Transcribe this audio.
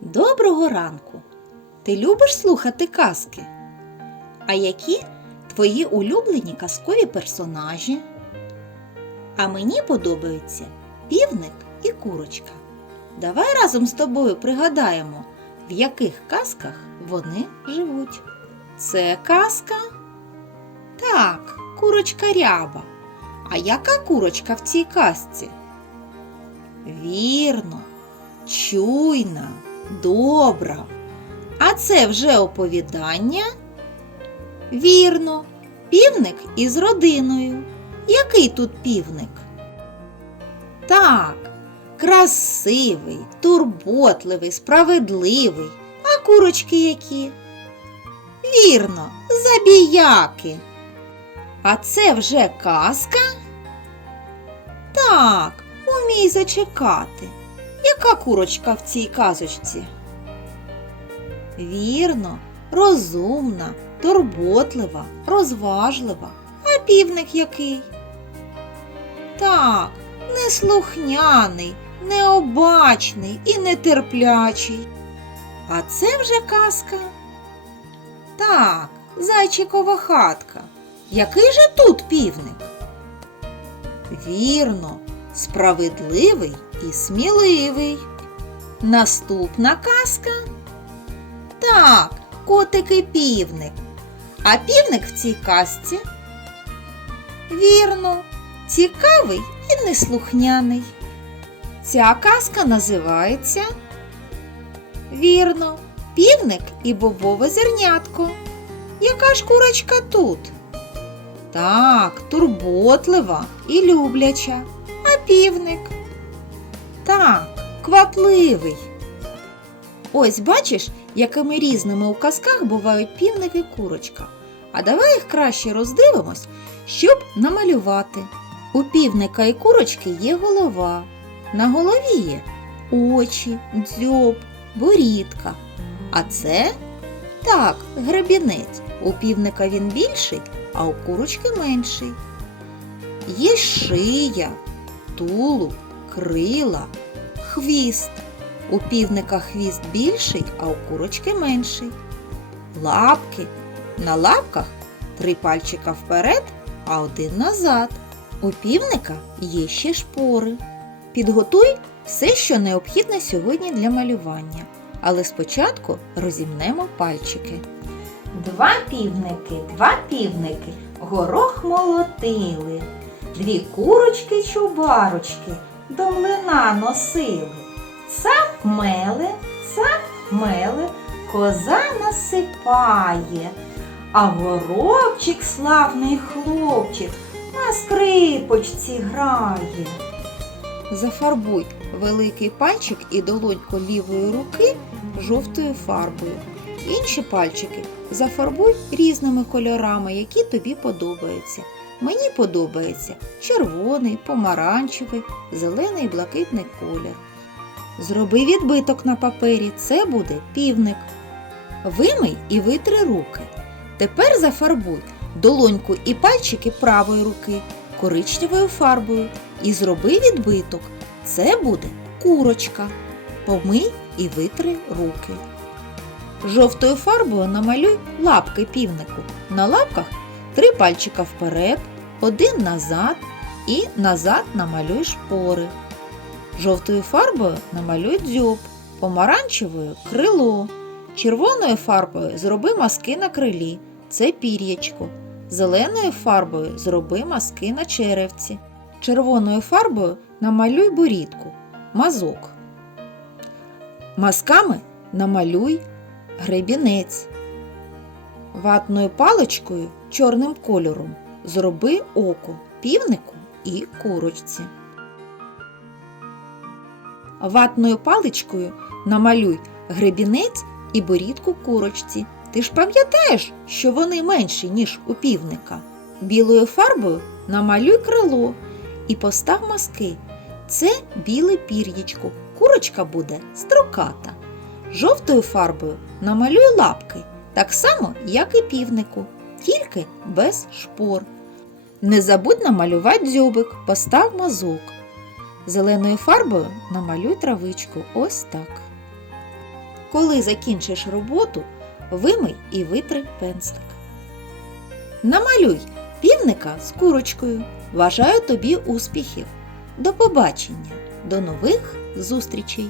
Доброго ранку! Ти любиш слухати казки? А які твої улюблені казкові персонажі? А мені подобаються півник і курочка. Давай разом з тобою пригадаємо, в яких казках вони живуть. Це казка? Так, курочка ряба. А яка курочка в цій казці? Вірно, чуйна, добра. А це вже оповідання? Вірно, півник із родиною. Який тут півник? Так, красивий, турботливий, справедливий. А курочки які? Вірно, забіяки. А це вже казка? Так, умій зачекати. Яка курочка в цій казочці? Вірно, розумна, турботлива, розважлива. А півник який? Так, неслухняний, необачний і нетерплячий. А це вже казка. Так, зайчикова хатка. Який же тут півник? Вірно, справедливий і сміливий. Наступна казка? Так, котик і півник. А півник в цій казці? Вірно, цікавий і неслухняний. Ця казка називається Вірно, півник і бобове зернятко. Яка ж курочка тут? Так, турботлива і любляча. А півник? Так, квапливий. Ось бачиш, якими різними у казках бувають півник і курочка. А давай їх краще роздивимось, щоб намалювати. У півника і курочки є голова. На голові є очі, дзьоб, борідка. А це так, гребінець. У півника він більший, а у курочки менший. Є шия, тулуб, крила, хвіст. У півника хвіст більший, а у курочки менший. Лапки. На лапках три пальчика вперед, а один назад. У півника є ще шпори. Підготуй все, що необхідне сьогодні для малювання. Але спочатку розімнемо пальчики. Два півники, два півники, горох молотили, дві курочки чубарочки до млина носили. Цап меле, цап меле, коза насипає, а горобчик славний хлопчик на скрипочці грає. Зафарбуй великий пальчик і долоньку лівої руки жовтою фарбою. Інші пальчики зафарбуй різними кольорами, які тобі подобаються. Мені подобається червоний, помаранчевий, зелений і блакитний колір. Зроби відбиток на папері, це буде півник. Вимий і витри руки. Тепер зафарбуй долоньку і пальчики правої руки коричневою фарбою і зроби відбиток. Це буде курочка. Помий і витри руки. Жовтою фарбою намалюй лапки півнику. На лапках три пальчика вперед, один назад і назад намалюй шпори. Жовтою фарбою намалюй дзьоб, помаранчевою крило. Червоною фарбою зроби маски на крилі. Це пір'ячко. Зеленою фарбою зроби маски на черевці. Червоною фарбою намалюй борідку, мазок. Масками намалюй гребінець. Ватною паличкою чорним кольором зроби око півнику і курочці. Ватною паличкою намалюй гребінець і борідку курочці. Ти ж пам'ятаєш, що вони менші, ніж у півника. Білою фарбою намалюй крило і постав маски. Це біле пір'ячко. Курочка буде строката. Жовтою фарбою намалюй лапки, так само, як і півнику, тільки без шпор. Не забудь намалювати дзьобик, постав мазок. Зеленою фарбою намалюй травичку ось так. Коли закінчиш роботу, вимий і витри пензлик. Намалюй півника з курочкою. Бажаю тобі успіхів. До побачення, до нових зустрічей!